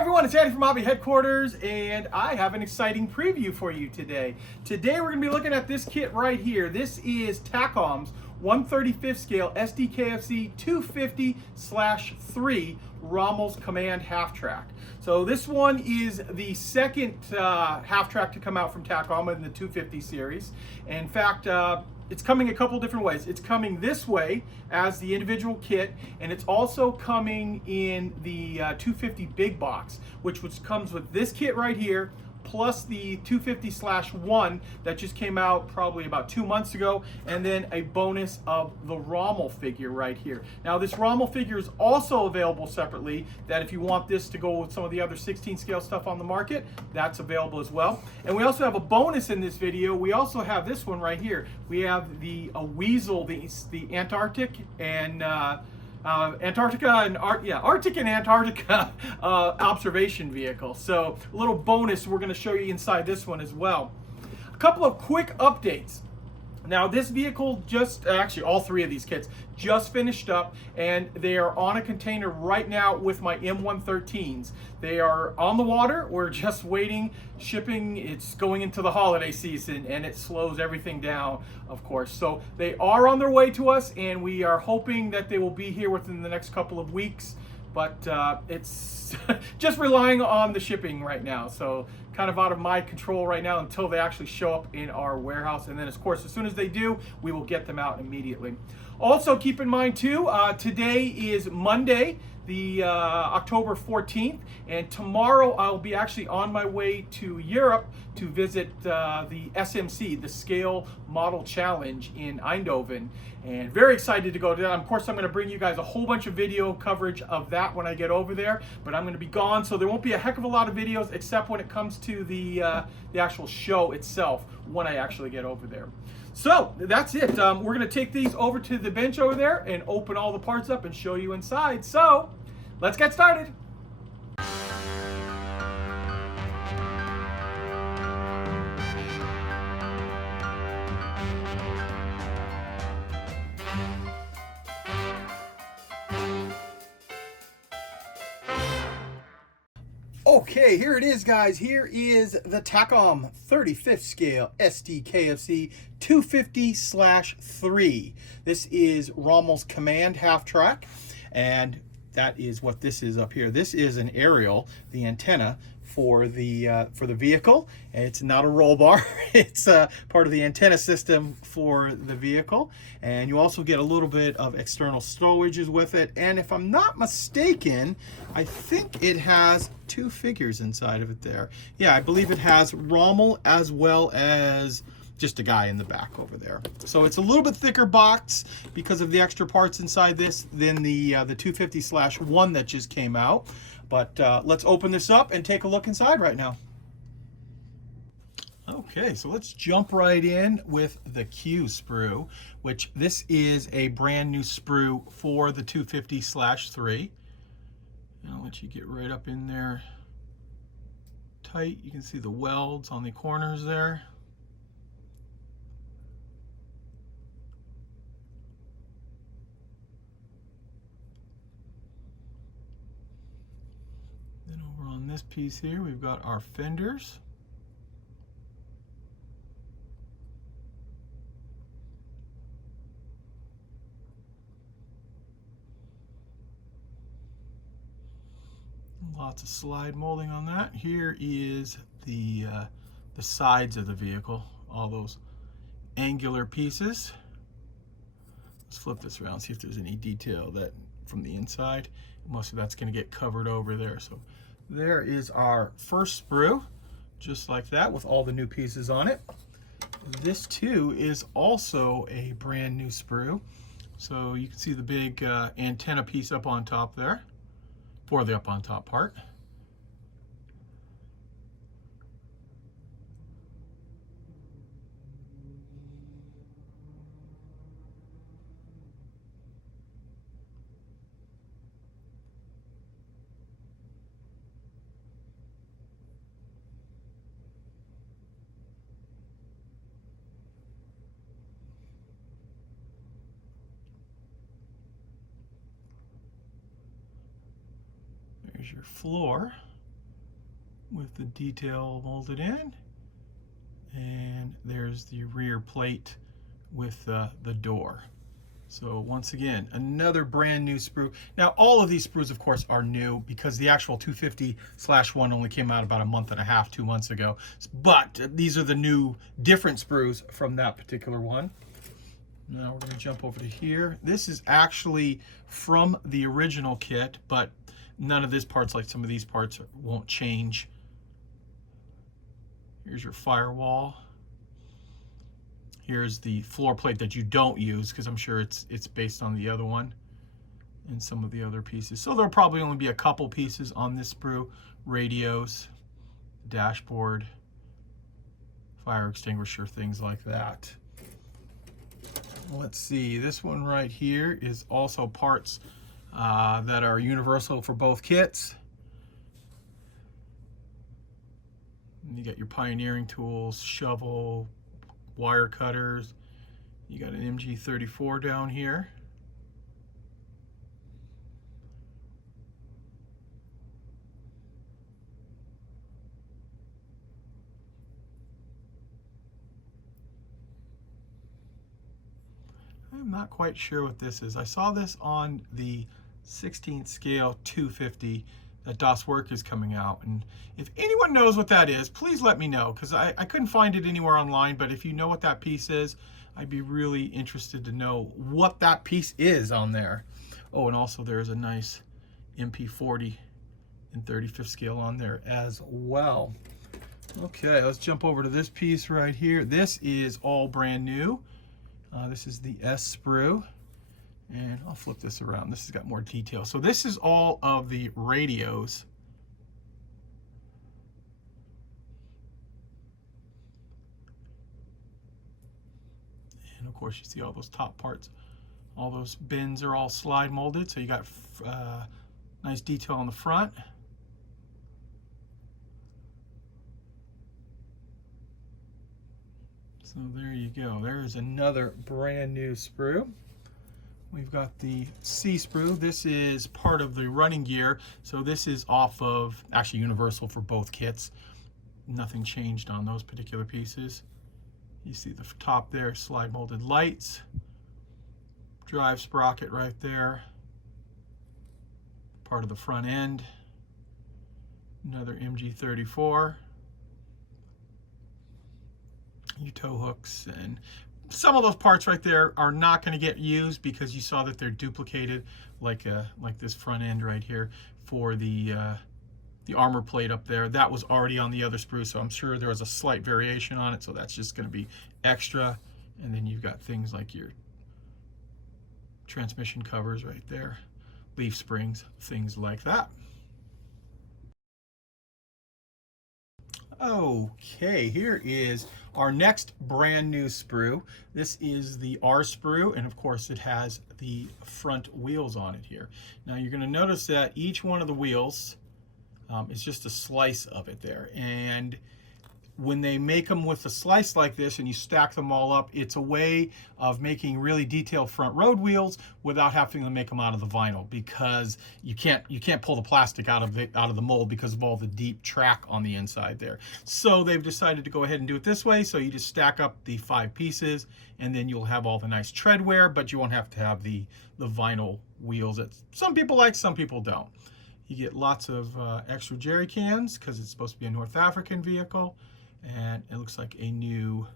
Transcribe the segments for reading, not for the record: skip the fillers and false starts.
everyone, it's Andy from Hobby Headquarters, and I have an exciting preview for you today. Today we're going to be looking at this kit right here. This is Takom's 1/35 scale Sd.Kfz 250/3 Rommel's Command half track. So this one is the second half track to come out from Takom in the 250 series. In fact, it's coming a couple different ways. It's coming this way as the individual kit, and it's also coming in the 250 big box, which comes with this kit right here, plus the 250/1 that just came out probably about 2 months ago, and then a bonus of the Rommel figure right here. Now this Rommel figure is also available separately, that if you want this to go with some of the other 16 scale stuff on the market, that's available as well. And we also have a bonus in this video. We also have this one right here. We have the Weasel, the Antarctic and Arctic and Antarctica observation vehicle. So a little bonus we're going to show you inside this one as well. A couple of quick updates. Now this vehicle actually all three of these kits just finished up, and they are on a container right now with my M113s. They are on the water. We're just waiting shipping. It's going into the holiday season and it slows everything down, of course. So they are on their way to us, and we are hoping that they will be here within the next couple of weeks. But it's just relying on the shipping right now. So kind of out of my control right now until they actually show up in our warehouse. And then of course, as soon as they do, we will get them out immediately. Also keep in mind too, today is Monday, the October 14th, and tomorrow I'll be actually on my way to Europe to visit the SMC, the Scale Model Challenge in Eindhoven, and very excited to go to that. Of course, I'm going to bring you guys a whole bunch of video coverage of that when I get over there, but I'm going to be gone, so there won't be a heck of a lot of videos except when it comes to the actual show itself when I actually get over there. So that's it. We're going to take these over to the bench over there and open all the parts up and show you inside. So let's get started. Okay, here it is, guys. Here is the Takom 35th scale Sd.Kfz 250/3. This is Rommel's Command half track, and that is what this is up here. This is an aerial, the antenna for the vehicle. It's not a roll bar. It's part of the antenna system for the vehicle, and you also get a little bit of external storages with it. And if I'm not mistaken, I think it has two figures inside of it there. Yeah, I believe it has Rommel as well as just a guy in the back over there. So it's a little bit thicker box because of the extra parts inside this than the 250/1 that just came out. But let's open this up and take a look inside right now. Okay, so let's jump right in with the Q Sprew, which this is a brand new Sprew for the 250/3. And I'll let you get right up in there tight. You can see the welds on the corners there. Then over on this piece here, we've got our fenders. Lots of slide molding on that. Here is the sides of the vehicle, all those angular pieces. Let's flip this around, see if there's any detail that from the inside. Most of that's going to get covered over there. So there is our first Sprew, just like that, with all the new pieces on it. This too is also a brand new Sprew. So you can see the big antenna piece up on top there for the up on top part. There's your floor. with the detail molded in. And there's the rear plate with the door. So once again, another brand new sprue. Now, all of these sprues, of course, are new because the actual 250/1 only came out about a month and a half, 2 months ago. But these are the new, different sprues from that particular one. Now we're going to jump over to here. This is actually from the original kit, but none of this parts, like some of these parts, won't change. Here's your firewall. Here's the floor plate that you don't use, because I'm sure it's based on the other one and some of the other pieces. So there'll probably only be a couple pieces on this sprue. Radios, dashboard, fire extinguisher, things like that. Let's see, this one right here is also parts that are universal for both kits. And you got your pioneering tools, shovel, wire cutters. You got an MG34 down here. I'm not quite sure what this is. I saw this on the 16th scale 250 that Das Werk is coming out, and if anyone knows what that is, please let me know, because I couldn't find it anywhere online. But if you know what that piece is, I'd be really interested to know what that piece is on there. Oh, and also there's a nice MP40 in 35th scale on there as well. Okay, let's jump over to this piece right here. This is all brand new. This is the S sprue. And I'll flip this around. This has got more detail. So this is all of the radios. And of course, you see all those top parts. All those bins are all slide molded. So you got nice detail on the front. So there you go. There is another brand new sprue. We've got the C sprue. This is part of the running gear. So this is off of, actually universal for both kits. Nothing changed on those particular pieces. You see the top there, slide molded lights. Drive sprocket right there. Part of the front end. Another MG34. U-tow hooks, and some of those parts right there are not going to get used because you saw that they're duplicated, like this front end right here for the armor plate up there. That was already on the other sprue, so I'm sure there was a slight variation on it, so that's just going to be extra. And then you've got things like your transmission covers right there, leaf springs, things like that. Okay, here is our next brand new sprue. This is the R sprue, and of course it has the front wheels on it here. Now you're going to notice that each one of the wheels is just a slice of it there, and when they make them with a slice like this and you stack them all up, it's a way of making really detailed front road wheels without having to make them out of the vinyl, because you can't pull the plastic out of the mold because of all the deep track on the inside there. So they've decided to go ahead and do it this way. So you just stack up the 5 pieces and then you'll have all the nice tread wear, but you won't have to have the vinyl wheels that some people like, some people don't. You get lots of extra jerry cans because it's supposed to be a North African vehicle. And it looks like a new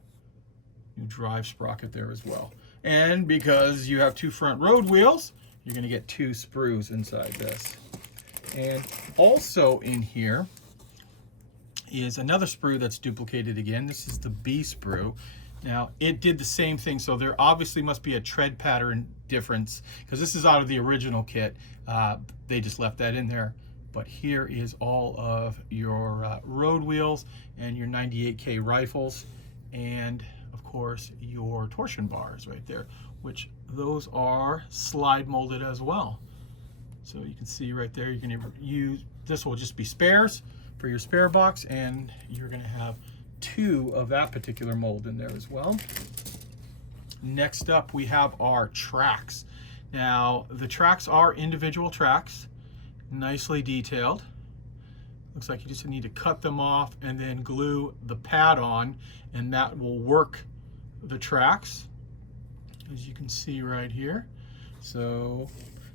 drive sprocket there as well. And because you have 2 front road wheels, you're going to get 2 sprues inside this. And also in here is another sprue that's duplicated again. This is the B sprue. Now it did the same thing, so there obviously must be a tread pattern difference because this is out of the original kit. They just left that in there. But here is all of your road wheels and your 98K rifles, and of course your torsion bars right there, which those are slide molded as well. So you can see right there, you're going to use, this will just be spares for your spare box, and you're going to have 2 of that particular mold in there as well. Next up, we have our tracks. Now the tracks are individual tracks, nicely detailed. Looks like you just need to cut them off and then glue the pad on, and that will work the tracks, as you can see right here. So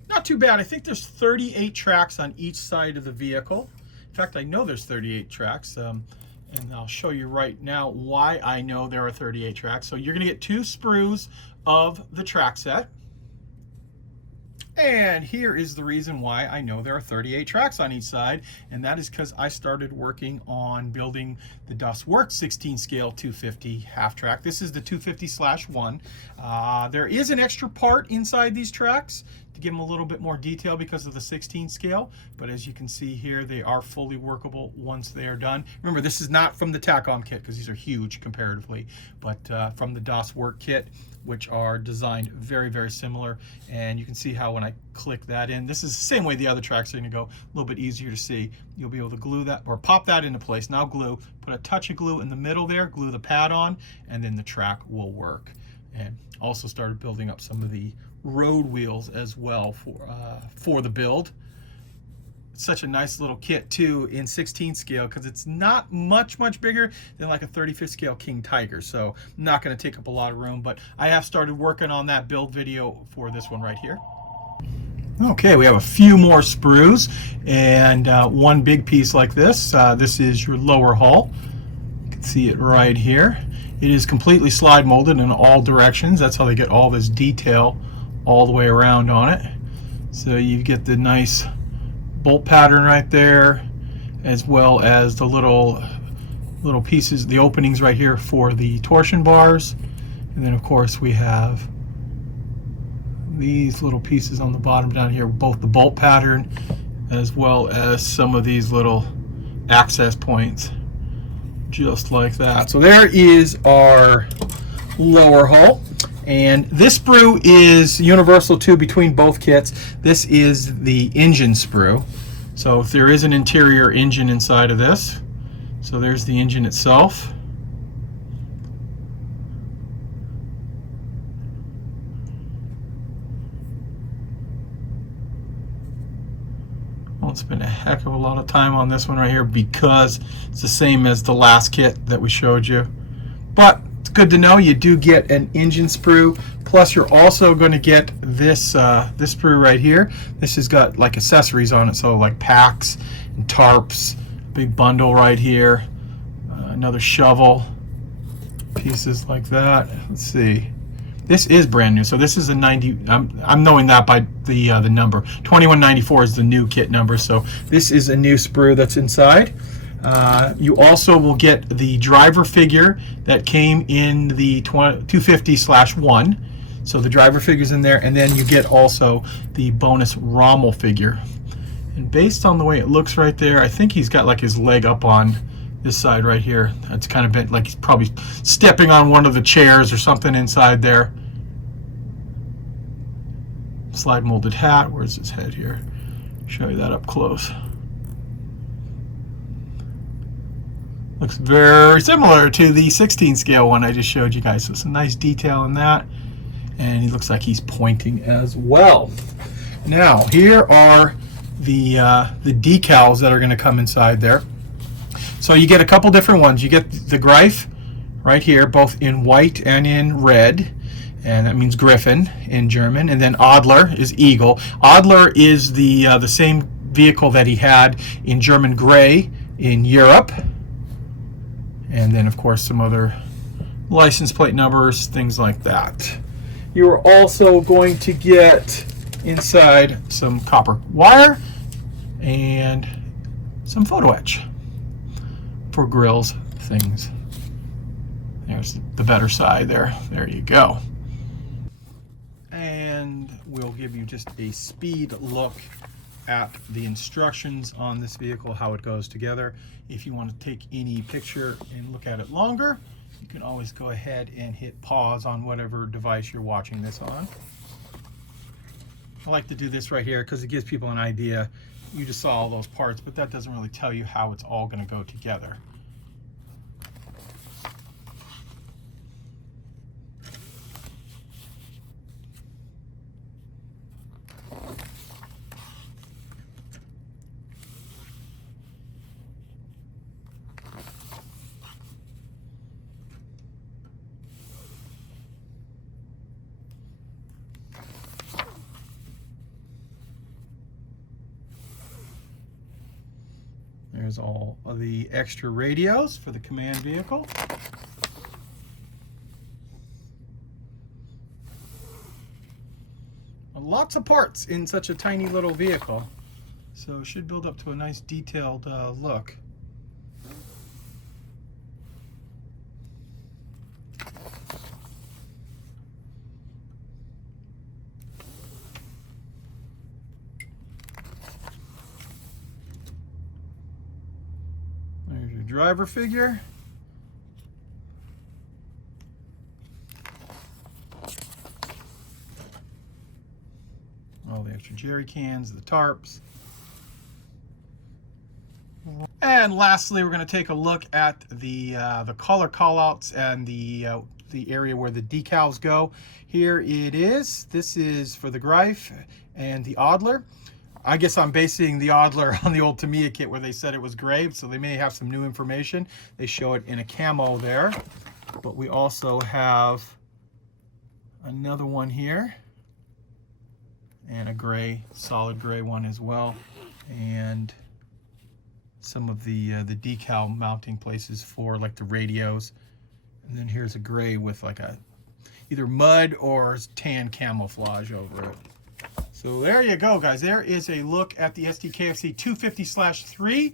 not too bad. I think there's 38 tracks on each side of the vehicle. In fact, I know there's 38 tracks, and I'll show you right now why I know there are 38 tracks. So you're going to get 2 sprues of the track set. And here is the reason why I know there are 38 tracks on each side, and that is because I started working on building the Dustworks 16 scale 250 half track. This is the 250/1. There is an extra part inside these tracks to give them a little bit more detail because of the 16 scale, but as you can see here, they are fully workable once they are done. Remember, this is not from the Tacom kit because these are huge comparatively, but from the Dustworks kit, which are designed very, very similar. And you can see how when I click that in, this is the same way the other tracks are going to go, a little bit easier to see. You'll be able to glue that or pop that into place. Now glue, put a touch of glue in the middle there, glue the pad on, and then the track will work. And also started building up some of the road wheels as well for the build. Such a nice little kit too in 16 scale because it's not much bigger than like a 35th scale King Tiger, so not going to take up a lot of room, but I have started working on that build video for this one right here. Okay, we have a few more sprues and one big piece like this. This is your lower hull. You can see it right here. It is completely slide molded in all directions. That's how they get all this detail all the way around on it. So you get the nice bolt pattern right there, as well as the little pieces, the openings right here for the torsion bars. And then of course we have these little pieces on the bottom down here, both the bolt pattern as well as some of these little access points, just like that. So there is our lower hull. And this sprue is universal too between both kits. This is the engine sprue. So if there is an interior engine inside of this, so there's the engine itself. Won't spend a heck of a lot of time on this one right here because it's the same as the last kit that we showed you. But it's good to know you do get an engine sprue, plus you're also going to get this this sprue right here. This has got like accessories on it, so like packs and tarps, big bundle right here, another shovel, pieces like that. Let's see. This is brand new, so this is a 90. I'm knowing that by the number. 2194 is the new kit number, so this is a new sprue that's inside. You also will get the driver figure that came in the 250/1. So the driver figure's in there, and then you get also the bonus Rommel figure. And based on the way it looks right there, I think he's got like his leg up on this side right here. It's kind of bent like he's probably stepping on one of the chairs or something inside there. Slide molded hat. Where's his head here? Show you that up close. Looks very similar to the 16 scale one I just showed you guys. So some nice detail in that. And he looks like he's pointing as well. Now, here are the decals that are going to come inside there. So you get a couple different ones. You get the Greif right here, both in white and in red. And that means Griffin in German. And then Adler is eagle. Adler is the same vehicle that he had in German gray in Europe. And then, of course, some other license plate numbers, things like that. You are also going to get inside some copper wire and some photo etch for grills, things. There's the better side there. There you go. And we'll give you just a speed look at the instructions on this vehicle, how it goes together. If you want to take any picture and look at it longer, you can always go ahead and hit pause on whatever device you're watching this on. I like to do this right here because it gives people an idea. You just saw all those parts, but that doesn't really tell you how it's all going to go together. There's all of the extra radios for the command vehicle. Lots of parts in such a tiny little vehicle, so it should build up to a nice detailed look. There's your driver figure. All the extra jerry cans, the tarps. And lastly, we're going to take a look at the color callouts and the area where the decals go. Here it is. This is for the Greif and the Adler. I guess I'm basing the Adler on the old Tamiya kit where they said it was gray, so they may have some new information. They show it in a camo there. But we also have another one here, and a gray, solid gray one as well, and some of the decal mounting places for like the radios. And then here's a gray with like a either mud or tan camouflage over it. So there you go, guys. There is a look at the Sd.Kfz 250/3.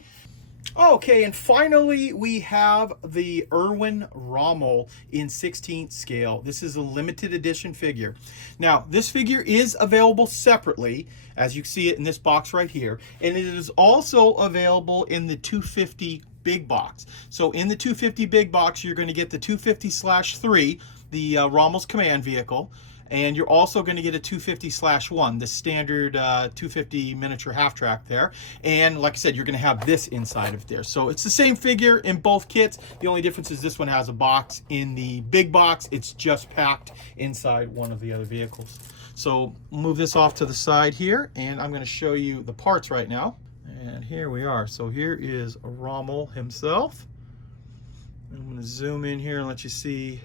Okay, and finally we have the Erwin Rommel in 16th scale. This is a limited edition figure. Now, this figure is available separately, as you see it in this box right here, and it is also available in the 250 big box. So in the 250 big box, you're going to get the 250/3, the Rommel's command vehicle, and you're also going to get a 250/1, the standard 250 miniature half-track there. And like I said, you're going to have this inside of there. So it's the same figure in both kits. The only difference is this one has a box. In the big box, it's just packed inside one of the other vehicles. So move this off to the side here, and I'm going to show you the parts right now. And here we are. So here is Rommel himself. I'm going to zoom in here and let you see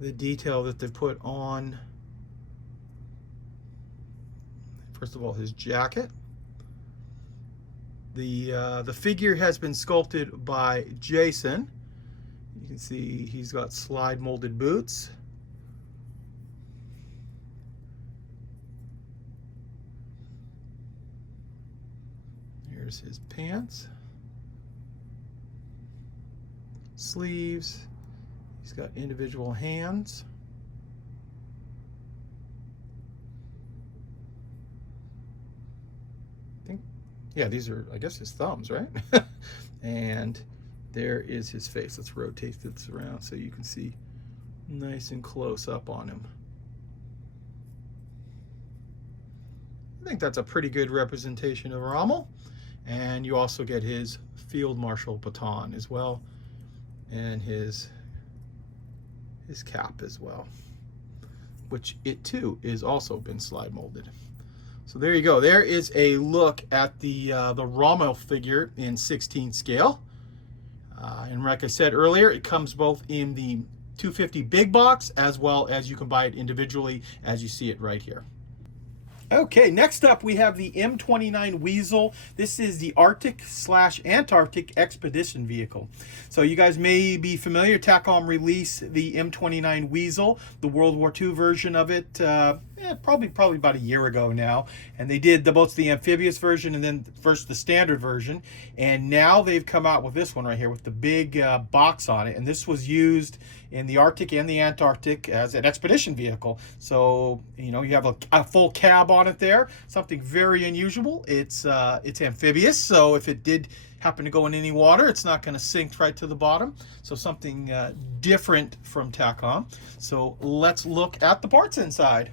the detail that they've put on, first of all, his jacket. The figure has been sculpted by Jason. You can see he's got slide molded boots. Here's his pants, sleeves. He's got individual hands. Yeah, these are, I guess, his thumbs, right? And there is his face. Let's rotate this around so you can see nice and close up on him. I think that's a pretty good representation of Rommel. And you also get his field marshal baton as well, and his cap as well, which it too is also been slide molded. So there you go. There is a look at the Rommel figure in 16 scale. And like I said earlier, it comes both in the 250 big box as well as you can buy it individually, as you see it right here. Okay, next up we have the M29 Weasel. This is the Arctic/Antarctic expedition vehicle. So you guys may be familiar, TACOM released the M29 Weasel, the World War II version of it, probably about a year ago now. And they did both the amphibious version and then first the standard version. And now they've come out with this one right here with the big box on it. And this was used in the Arctic and the Antarctic as an expedition vehicle. So, you know, you have a full cab on it there, something very unusual. It's amphibious, so if it did happen to go in any water, it's not going to sink right to the bottom. So something different from TACOM. So let's look at the parts inside.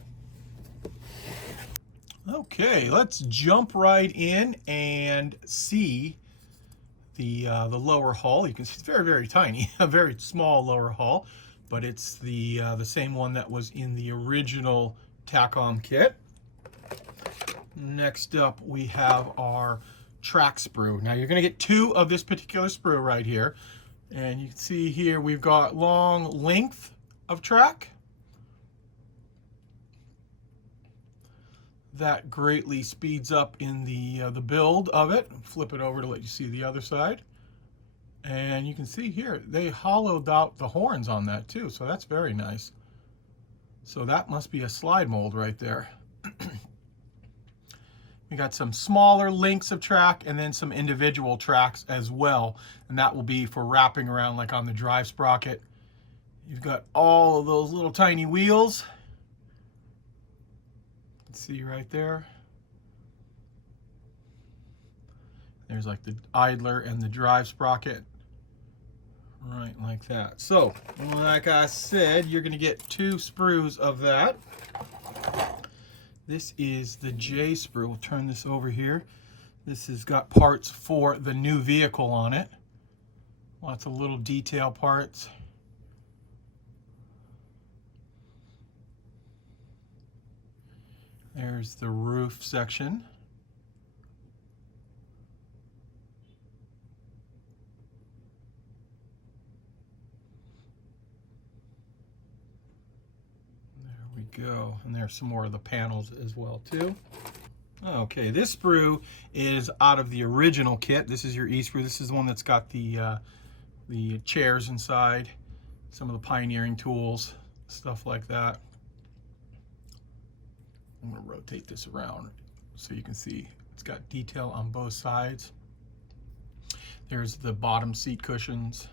Okay, let's jump right in and see the lower hull. You can see it's very, very tiny, a very small lower hull, but it's the same one that was in the original TACOM kit. Next up, we have our track sprue. Now you're going to get two of this particular sprue right here, and you can see here we've got long length of track. that greatly speeds up in the build of it. Flip it over to let you see the other side. And you can see here, they hollowed out the horns on that too, so that's very nice. So that must be a slide mold right there. We got some smaller links of track and then some individual tracks as well. And that will be for wrapping around like on the drive sprocket. You've got all of those little tiny wheels. You can see right there. There's like the idler and the drive sprocket. Right, like that. So, like I said, you're going to get 2 sprues of that. This is the J sprue. We'll turn this over here. This has got parts for the new vehicle on it. Lots of little detail parts. There's the roof section. Go, and there's some more of the panels as well too. Okay, this sprue is out of the original kit. This is your E sprue. This is the one that's got the chairs inside, some of the pioneering tools, stuff like that. I'm going to rotate this around so you can see it's got detail on both sides. There's the bottom seat cushions.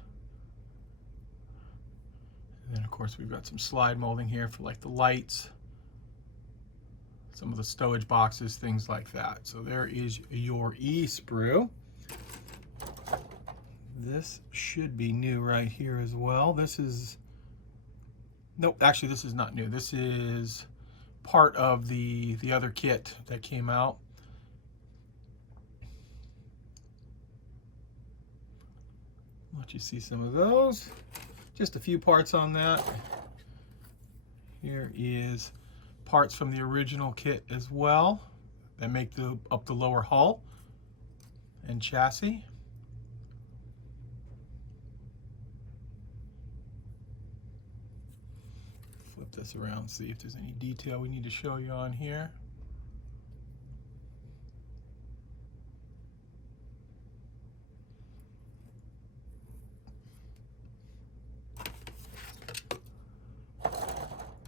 And then of course we've got some slide molding here for like the lights, some of the stowage boxes, things like that. So there is your E sprue. This should be new right here as well. This is, nope, actually this is not new. This is part of the other kit that came out. Let you see some of those. Just a few parts on that. Here is parts from the original kit as well that make up the lower hull and chassis. Flip this around, see if there's any detail we need to show you on here.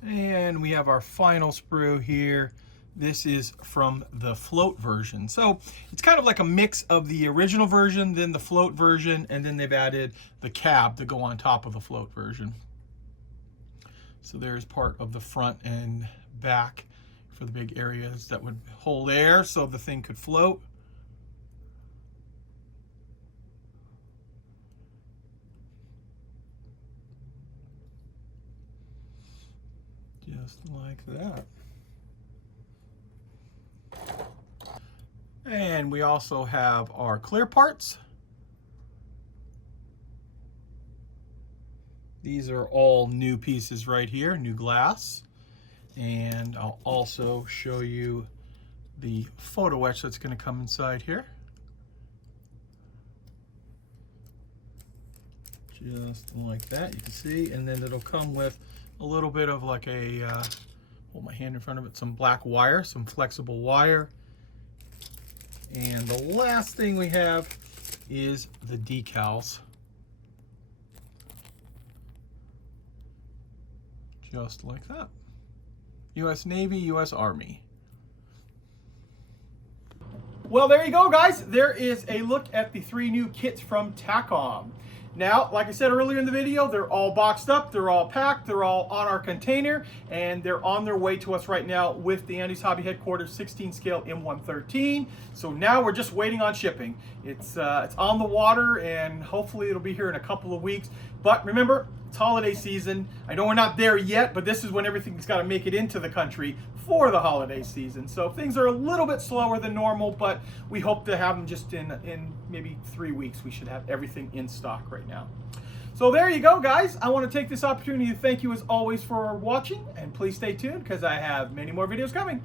And we have our final sprue here. This is from the float version. So it's kind of like a mix of the original version, then the float version, and then they've added the cab to go on top of the float version. So there's part of the front and back for the big areas that would hold air so the thing could float. Just like that. And we also have our clear parts. These are all new pieces right here, new glass. And I'll also show you the photo etch that's going to come inside here. Just like that, you can see. And then it'll come with a little bit of like a, hold my hand in front of it, some black wire, some flexible wire. And the last thing we have is the decals. Just like that. US Navy, US Army. Well, there you go, guys. There is a look at the 3 new kits from Takom. Now, like I said earlier in the video, they're all boxed up, they're all packed, they're all on our container, and they're on their way to us right now with the Andy's Hobby Headquarters 16 scale M113. So now we're just waiting on shipping. It's on the water, and hopefully it'll be here in a couple of weeks. But remember, it's holiday season. I know we're not there yet, but this is when everything's got to make it into the country for the holiday season. So things are a little bit slower than normal, but we hope to have them just in maybe 3 weeks. We should have everything in stock right now. So there you go, guys. I want to take this opportunity to thank you as always for watching, and please stay tuned because I have many more videos coming.